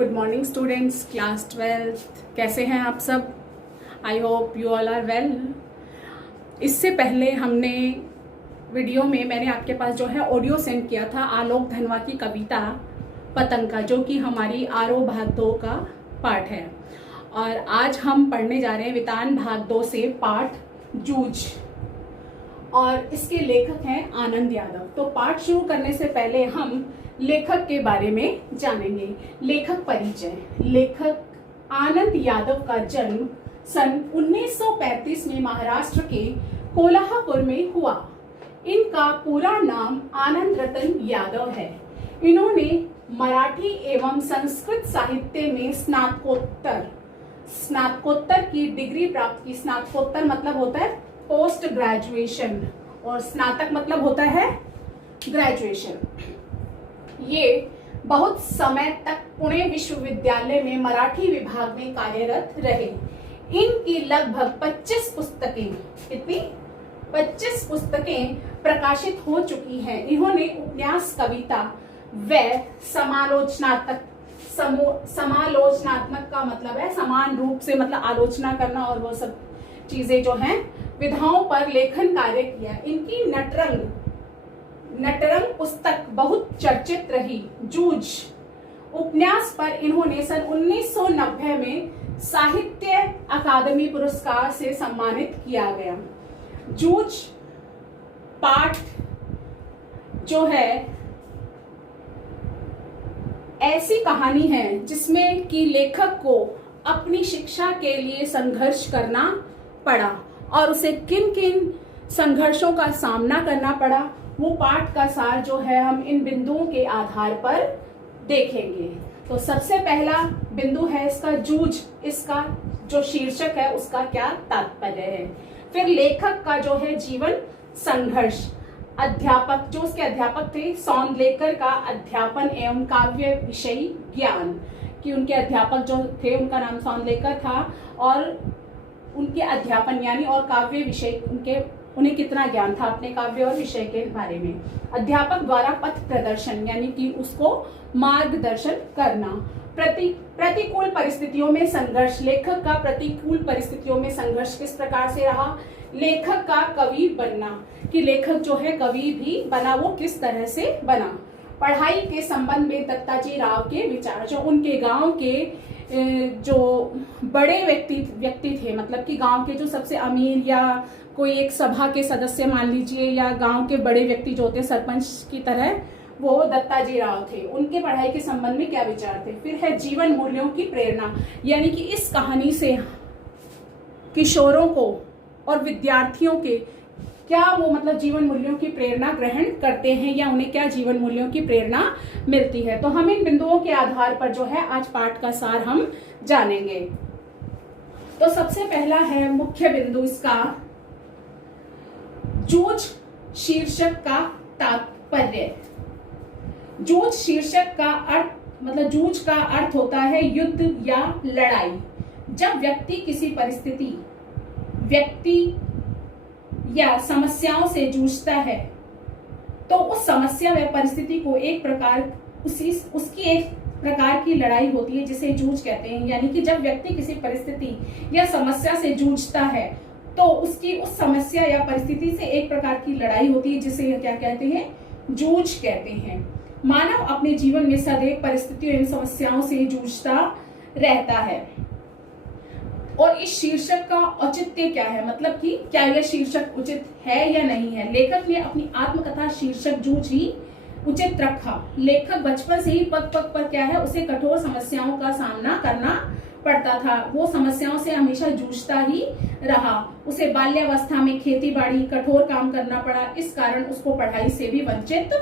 Good morning students, class 12th। कैसे हैं आप सब? I hope you all are well. इससे पहले हमने वीडियो में मैंने आपके पास जो है ऑडियो सेंड किया था आलोक धनवा की कविता पतंग का, जो कि हमारी आरो भाग 2 का पार्ट है। और आज हम पढ़ने जा रहे हैं वितान भाग 2 से पाठ जूझ, और इसके लेखक हैं आनंद यादव। तो पाठ शुरू करने से पहले हम लेखक के बारे में जानेंगे। लेखक परिचय। लेखक आनंद यादव का जन्म सन 1935 में महाराष्ट्र के कोल्हापुर में हुआ। इनका पूरा नाम आनंद रतन यादव है। इन्होंने मराठी एवं संस्कृत साहित्य में स्नातकोत्तर की डिग्री प्राप्त की। स्नातकोत्तर मतलब होता है पोस्ट ग्रेजुएशन, और स्नातक मतलब होता है ग्रेजुएशन। ये बहुत समय तक पुणे विश्वविद्यालय में मराठी विभाग में कार्यरत रहे। इनकी लगभग 25 पुस्तकें, कितनी 25 पुस्तकें प्रकाशित हो चुकी हैं। इन्होंने उपन्यास, कविता व समालोचनात्मक का मतलब है समान रूप से, मतलब आलोचना करना और वो सब चीजें जो हैं, विधाओं पर लेखन कार्य किया। इनकी नटरंग पुस्तक बहुत चर्चित रही। जूझ उपन्यास पर इन्होंने सन 1990 में साहित्य अकादमी पुरस्कार से सम्मानित किया गया। जूझ पाठ जो है ऐसी कहानी है जिसमें कि लेखक को अपनी शिक्षा के लिए संघर्ष करना पड़ा, और उसे किन किन संघर्षों का सामना करना पड़ा, वो पाठ का सार जो है हम इन बिंदुओं के आधार पर देखेंगे। तो सबसे पहला बिंदु है इसका जूझ। इसका जो शीर्षक है उसका क्या तात्पर्य है। फिर लेखक का जो है जीवन संघर्ष। अध्यापक, जो उसके अध्यापक थे, सौंदलेकर का अध्यापन एवं काव्य विषयी ज्ञान, कि उनके अध्यापक जो थे उनका नाम सौंदलेकर था, और उनके अध्यापन यानी और काव्य विषय उन्हें कितना ज्ञान था अपने काव्य और विषय के बारे में। अध्यापक द्वारा पथ प्रदर्शन यानी कि उसको मार्गदर्शन करना। प्रतिकूल परिस्थितियों में संघर्ष। लेखक का प्रतिकूल परिस्थितियों में संघर्ष किस प्रकार से रहा। लेखक का कवि बनना, कि लेखक जो है कवि भी बना, वो किस तरह से बना। पढ़ाई के संबंध में दत्ताजी राव के विचार, जो उनके गांव के जो बड़े व्यक्ति थे, मतलब कि गांव के जो सबसे अमीर या कोई एक सभा के सदस्य मान लीजिए, या गांव के बड़े व्यक्ति जो होते सरपंच की तरह, वो दत्ताजी राव थे। उनके पढ़ाई के संबंध में क्या विचार थे। फिर है जीवन मूल्यों की प्रेरणा, यानी कि इस कहानी से किशोरों को और विद्यार्थियों के क्या वो मतलब जीवन मूल्यों की प्रेरणा ग्रहण करते हैं, या उन्हें क्या जीवन मूल्यों की प्रेरणा मिलती है। तो हम इन बिंदुओं के आधार पर जो है आज पाठ का सार हम जानेंगे। तो सबसे पहला है मुख्य बिंदु इसका, जूझ शीर्षक का तात्पर्य। जूझ शीर्षक का अर्थ, मतलब जूझ का अर्थ होता है युद्ध या लड़ाई। जब व्यक्ति किसी परिस्थिति, व्यक्ति या समस्याओं से जूझता है, तो उस समस्या व परिस्थिति को एक प्रकार उसकी एक प्रकार की लड़ाई होती है जिसे जूझ कहते हैं। यानी कि जब व्यक्ति किसी परिस्थिति या समस्या से जूझता है, तो उसकी उस समस्या या परिस्थिति से एक प्रकार की लड़ाई होती है जिसे क्या कहते हैं, जूझ कहते हैं। मानव अपने जीवन में सदैव परिस्थितियों एवं समस्याओं से जूझता रहता है। और इस शीर्षक का औचित्य क्या है, मतलब कि क्या यह शीर्षक उचित है या नहीं है। लेखक ने अपनी आत्मकथा शीर्षक जूझ ही उचित रखा। लेखक बचपन से ही पग पग पर क्या है, उसे कठोर समस्याओं का सामना करना पड़ता था। वो समस्याओं से हमेशा जूझता ही रहा। उसे बाल्यावस्था में खेती बाड़ी कठोर काम करना पड़ा। इस कारण उसको पढ़ाई से भी वंचित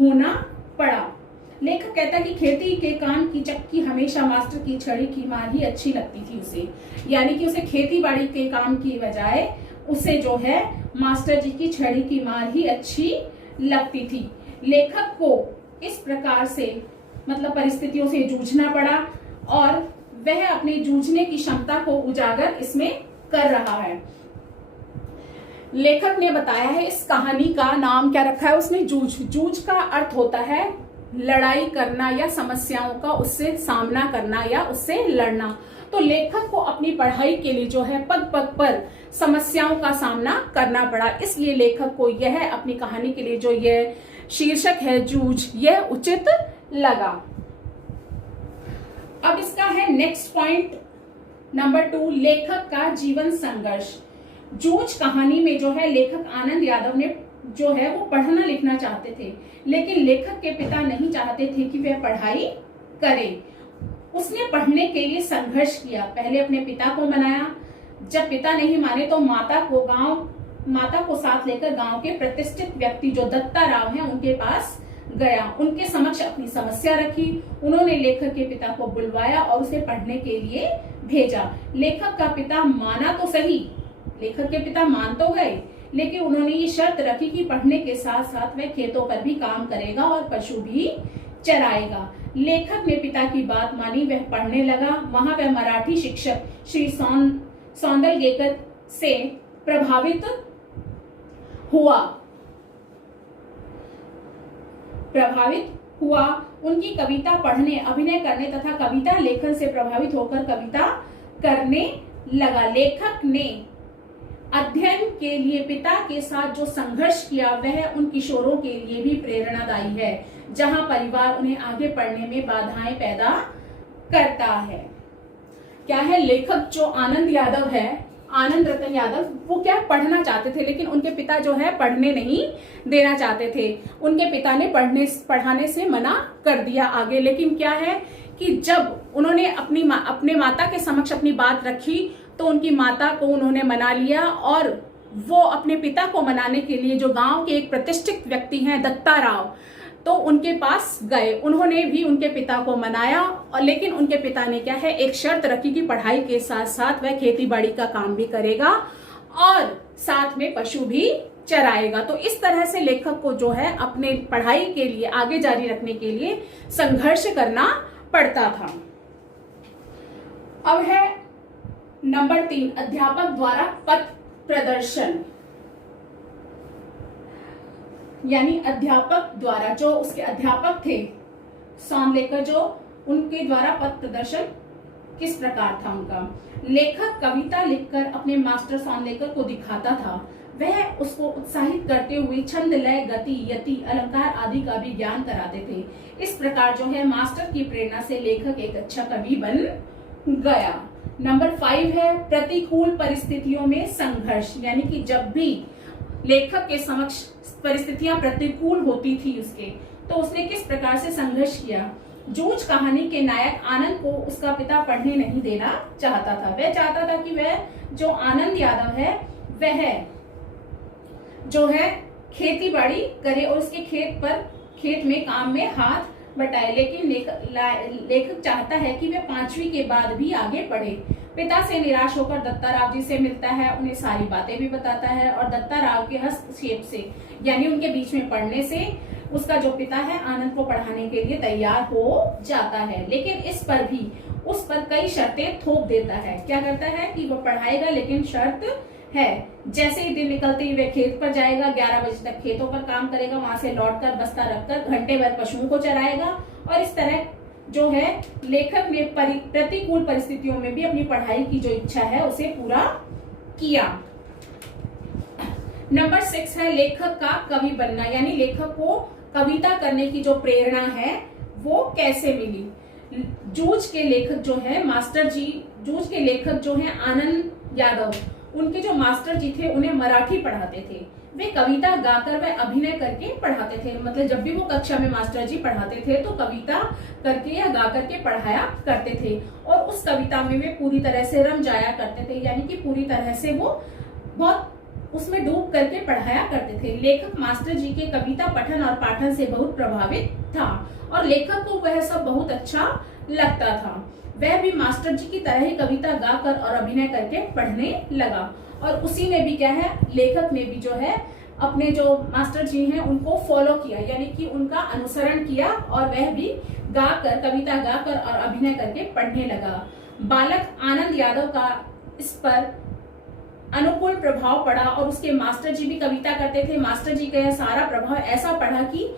होना पड़ा। लेखक कहता है कि खेती के काम की चक्की हमेशा मास्टर की छड़ी की मार ही अच्छी लगती थी उसे, यानी कि उसे खेती बाड़ी के काम की बजाय उसे जो है मास्टर जी की छड़ी की मार ही अच्छी लगती थी। लेखक को इस प्रकार से मतलब परिस्थितियों से जूझना पड़ा, और वह अपने जूझने की क्षमता को उजागर इसमें कर रहा है। लेखक ने बताया है इस कहानी का नाम क्या रखा है उसने, जूझ। जूझ का अर्थ होता है लड़ाई करना या समस्याओं का उससे सामना करना या उससे लड़ना। तो लेखक को अपनी पढ़ाई के लिए जो है पग पग पर समस्याओं का सामना करना पड़ा, इसलिए लेखक को यह अपनी कहानी के लिए जो यह शीर्षक है जूझ, यह उचित लगा। अब इसका है नेक्स्ट पॉइंट नंबर 2, लेखक का जीवन संघर्ष। जूझ कहानी में जो है लेखक आनंद यादव ने जो है वो पढ़ना लिखना चाहते थे, लेकिन लेखक के पिता नहीं चाहते थे कि वह पढ़ाई करे। उसने पढ़ने के लिए संघर्ष किया। पहले अपने पिता को मनाया, जब पिता नहीं माने तो माता को साथ लेकर गांव के प्रतिष्ठित व्यक्ति जो दत्ता राव हैं उनके पास गया। उनके समक्ष अपनी समस्या रखी। उन्होंने लेखक के पिता को बुलवाया और उसे पढ़ने के लिए भेजा। लेखक का पिता माना तो सही, लेखक के पिता मान तो गए, लेकिन उन्होंने ये शर्त रखी कि पढ़ने के साथ साथ वह खेतों पर भी काम करेगा और पशु भी चराएगा। लेखक ने पिता की बात मानी, वह पढ़ने लगा। वहां वह मराठी शिक्षक श्री सौंदलगेकर से प्रभावित हुआ। उनकी कविता पढ़ने, अभिनय करने तथा कविता लेखन से प्रभावित होकर कविता करने लगा। लेखक ने अध्ययन के लिए पिता के साथ जो संघर्ष किया वह उन किशोरों के लिए भी प्रेरणादायी है, जहां परिवार उन्हें आगे पढ़ने में बाधाएं पैदा करता है। क्या है, लेखक जो आनंद यादव है, आनंद रतन यादव, वो क्या पढ़ना चाहते थे, लेकिन उनके पिता जो है पढ़ने नहीं देना चाहते थे। उनके पिता ने पढ़ाने से मना कर दिया आगे। लेकिन क्या है कि जब उन्होंने अपने माता के समक्ष अपनी बात रखी तो उनकी माता को उन्होंने मना लिया और वो अपने पिता को मनाने के लिए जो गांव के एक प्रतिष्ठित व्यक्ति हैं दत्ता राव, तो उनके पास गए। उन्होंने भी उनके पिता को मनाया, और लेकिन उनके पिता ने क्या है एक शर्त रखी कि पढ़ाई के साथ साथ वह खेती बाड़ी का काम भी करेगा और साथ में पशु भी चराएगा। तो इस तरह से लेखक को जो है अपने पढ़ाई के लिए आगे जारी रखने के लिए संघर्ष करना पड़ता था। अब है नंबर 3, अध्यापक द्वारा पथ प्रदर्शन। यानी अध्यापक द्वारा, जो उसके अध्यापक थे सौंदलेकर, जो उनके द्वारा पथ प्रदर्शन किस प्रकार था उनका। लेखक कविता लिखकर अपने मास्टर सौंदलेकर को दिखाता था। वह उसको उत्साहित करते हुए छंद, लय, गति, यति, अलंकार आदि का भी ज्ञान कराते थे। इस प्रकार जो है मास्टर की प्रेरणा से लेखक एक अच्छा कवि बन गया। नंबर 5 है प्रतिकूल परिस्थितियों में संघर्ष। यानी कि जब भी लेखक के समक्ष परिस्थितियां प्रतिकूल होती थी उसके, तो उसने किस प्रकार से संघर्ष किया। जूझ कहानी के नायक आनंद को उसका पिता पढ़ने नहीं देना चाहता था। वह चाहता था कि वह जो आनंद यादव है वह जो है खेती बाड़ी करे और उसके खेत में काम में हाथ बटाए। लेकिन लेखक चाहता है कि वह 5वीं के बाद भी आगे पढ़े। पिता से निराश होकर दत्ता राव जी से मिलता है, उन्हें सारी बातें भी बताता है और दत्ता राव के हस्तक्षेप से, यानी उनके बीच में पढ़ने से, उसका जो पिता है आनंद को पढ़ाने के लिए तैयार हो जाता है। लेकिन इस पर भी उस पर कई शर्तें थोप देता है। क्या करता है कि वो पढ़ाएगा, लेकिन शर्त है जैसे ही दिन निकलते ही वह खेत पर जाएगा, 11 बजे तक खेतों पर काम करेगा, वहां से लौटकर बस्ता रखकर घंटे भर पशुओं को चराएगा। और इस तरह जो है लेखक ने प्रतिकूल परिस्थितियों में भी अपनी पढ़ाई की जो इच्छा है उसे पूरा किया। नंबर 6 है लेखक का कवि बनना। यानी लेखक को कविता करने की जो प्रेरणा है वो कैसे मिली। जूझ के लेखक जो है मास्टर जी, जूझ के लेखक जो है आनंद यादव, उनके जो मास्टर जी थे उन्हें मराठी पढ़ाते थे। वे कविता गाकर व अभिनय करके पढ़ाते थे। मतलब जब भी वो कक्षा में मास्टर जी पढ़ाते थे तो कविता करके या गा करके पढ़ाया करते थे और उस कविता में वे पूरी तरह से रम जाया करते थे। यानी कि पूरी तरह से वो बहुत उसमें डूब करके पढ़ाया करते थे। लेखक मास्टर जी के कविता पठन और पाठन से बहुत प्रभावित था और लेखक को वह सब बहुत अच्छा लगता था। वह भी मास्टर जी की तरह ही कविता गाकर और अभिनय करके पढ़ने लगा और उसी में भी क्या है, लेखक ने भी जो है अपने जो मास्टर जी हैं उनको फॉलो किया, यानी कि उनका अनुसरण किया और वह भी गाकर, कविता गाकर और अभिनय करके पढ़ने लगा। बालक आनंद यादव का इस पर अनुकूल प्रभाव पड़ा और उसके मास्टर जी भी कविता करते थे। मास्टर जी का यह सारा प्रभाव ऐसा पड़ा कि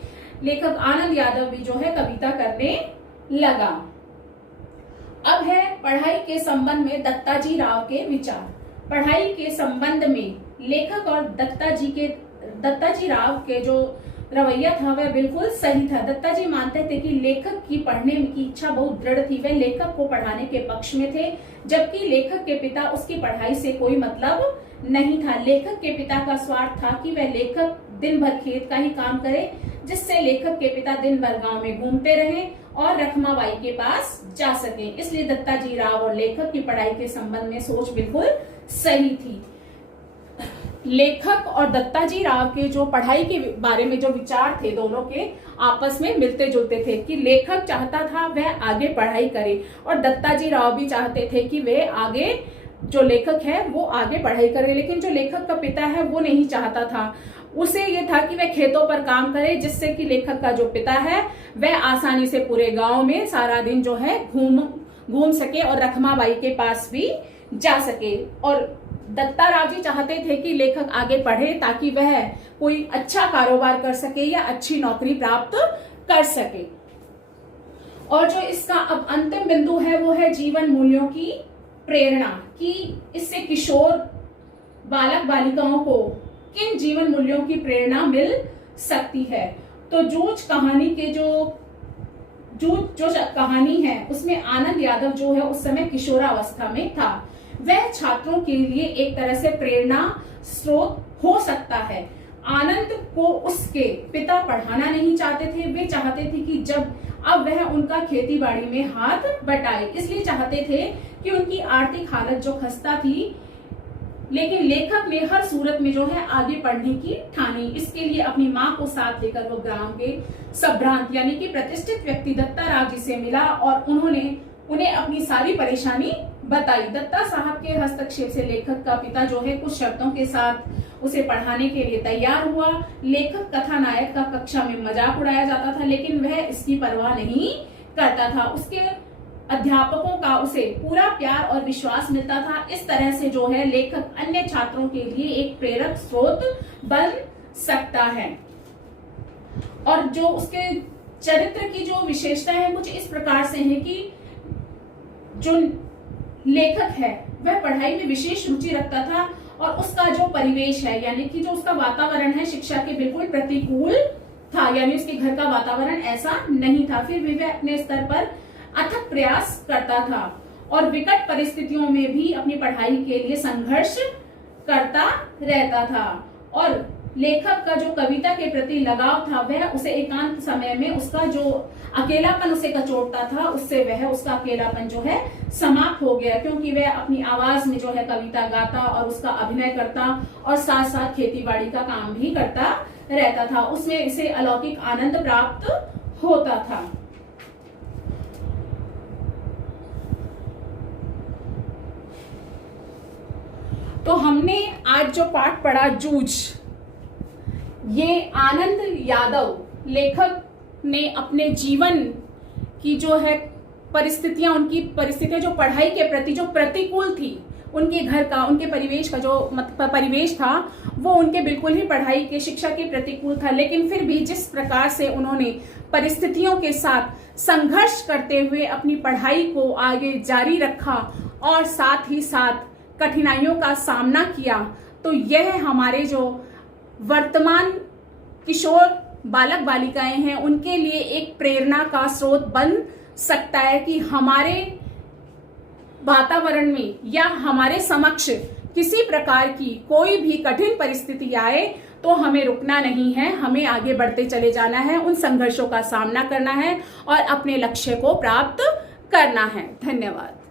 लेखक आनंद यादव भी जो है कविता करने लगा। अब है पढ़ाई के संबंध में दत्ताजी राव के विचार। पढ़ाई के संबंध में लेखक और दत्ताजी राव के जो रवैया था वह बिल्कुल सही था। दत्ताजी मानते थे कि लेखक की पढ़ने की इच्छा बहुत दृढ़ थी, वह लेखक को पढ़ाने के पक्ष में थे, जबकि लेखक के पिता उसकी पढ़ाई से कोई मतलब नहीं था। लेखक के पिता का स्वार्थ था कि वह लेखक दिन भर खेत का ही काम करे, जिससे लेखक के पिता दिन भर गांव में घूमते रहे और रखमाबाई के पास जा सके। इसलिए दत्ताजी राव और लेखक की पढ़ाई के संबंध में सोच बिल्कुल सही थी। लेखक और दत्ताजी राव के जो पढ़ाई के बारे में जो विचार थे दोनों के आपस में मिलते जुलते थे कि लेखक चाहता था वह आगे पढ़ाई करे और दत्ताजी राव भी चाहते थे कि वे आगे, जो लेखक है वो आगे पढ़ाई करे, लेकिन जो लेखक का पिता है वो नहीं चाहता था। उसे ये था कि वह खेतों पर काम करे, जिससे कि लेखक का जो पिता है वह आसानी से पूरे गांव में सारा दिन जो है घूम सके और रखमाबाई के पास भी जा सके। और दत्ता राव जी चाहते थे कि लेखक आगे पढ़े ताकि वह कोई अच्छा कारोबार कर सके या अच्छी नौकरी प्राप्त कर सके। और जो इसका अब अंतिम बिंदु है वो है जीवन मूल्यों की प्रेरणा, कि इससे किशोर बालक बालिकाओं को किन जीवन मूल्यों की प्रेरणा मिल सकती है। तो जूझ कहानी के जो कहानी है उसमें आनंद यादव जो है उस समय किशोरावस्था में था। वह छात्रों के लिए एक तरह से प्रेरणा स्रोत हो सकता है। आनंद को उसके पिता पढ़ाना नहीं चाहते थे, वे चाहते थे कि जब अब वह उनका खेती बाड़ी में हाथ बटाए, इसलिए चाहते थे कि उनकी आर्थिक हालत जो खस्ता थी, लेकिन लेखक ने हर सूरत में जो है आगे पढ़ने की ठानी। इसके लिए अपनी माँ को साथ लेकर वो ग्राम के संभ्रांत यानी कि प्रतिष्ठित व्यक्ति दत्ता राव जी से मिला और उन्होंने उन्हें अपनी सारी परेशानी बताई। दत्ता साहब के हस्तक्षेप से लेखक का पिता जो है कुछ शर्तों के साथ उसे पढ़ाने के लिए तैयार हुआ। लेखक कथा नायक का कक्षा में मजाक उड़ाया जाता था, लेकिन वह इसकी परवाह नहीं करता था। उसके अध्यापकों का उसे पूरा प्यार और विश्वास मिलता था। इस तरह से जो है लेखक अन्य छात्रों के लिए एक प्रेरक स्रोत बन सकता है। और जो उसके चरित्र की जो विशेषता है कुछ इस प्रकार से है कि जो लेखक है वह पढ़ाई में विशेष रुचि रखता था और उसका जो परिवेश है यानी कि जो उसका वातावरण है शिक्षा के बिल्कुल प्रतिकूल था, यानी उसके घर का वातावरण ऐसा नहीं था। फिर भी वह अपने स्तर पर अथक प्रयास करता था और विकट परिस्थितियों में भी अपनी पढ़ाई के लिए संघर्ष करता रहता था। और लेखक का जो कविता के प्रति लगाव था वह उसे एकांत समय में उसका जो अकेलापन उसे कचोटता था, उससे वह उसका अकेलापन जो है समाप्त हो गया, क्योंकि वह अपनी आवाज में जो है कविता गाता और उसका अभिनय करता और साथ साथ खेतीबाड़ी का काम भी करता रहता था। उसमें इसे अलौकिक आनंद प्राप्त होता था। तो हमने आज जो पाठ पढ़ा जूझ, ये आनंद यादव लेखक ने अपने जीवन की जो है परिस्थितियां, उनकी परिस्थितियां जो पढ़ाई के प्रति जो प्रतिकूल थी, उनके घर का, उनके परिवेश का जो परिवेश था वो उनके बिल्कुल ही पढ़ाई के शिक्षा के प्रतिकूल था, लेकिन फिर भी जिस प्रकार से उन्होंने परिस्थितियों के साथ संघर्ष करते हुए अपनी पढ़ाई को आगे जारी रखा और साथ ही साथ कठिनाइयों का सामना किया, तो यह हमारे जो वर्तमान किशोर बालक बालिकाएं हैं उनके लिए एक प्रेरणा का स्रोत बन सकता है कि हमारे वातावरण में या हमारे समक्ष किसी प्रकार की कोई भी कठिन परिस्थिति आए तो हमें रुकना नहीं है, हमें आगे बढ़ते चले जाना है, उन संघर्षों का सामना करना है और अपने लक्ष्य को प्राप्त करना है। धन्यवाद।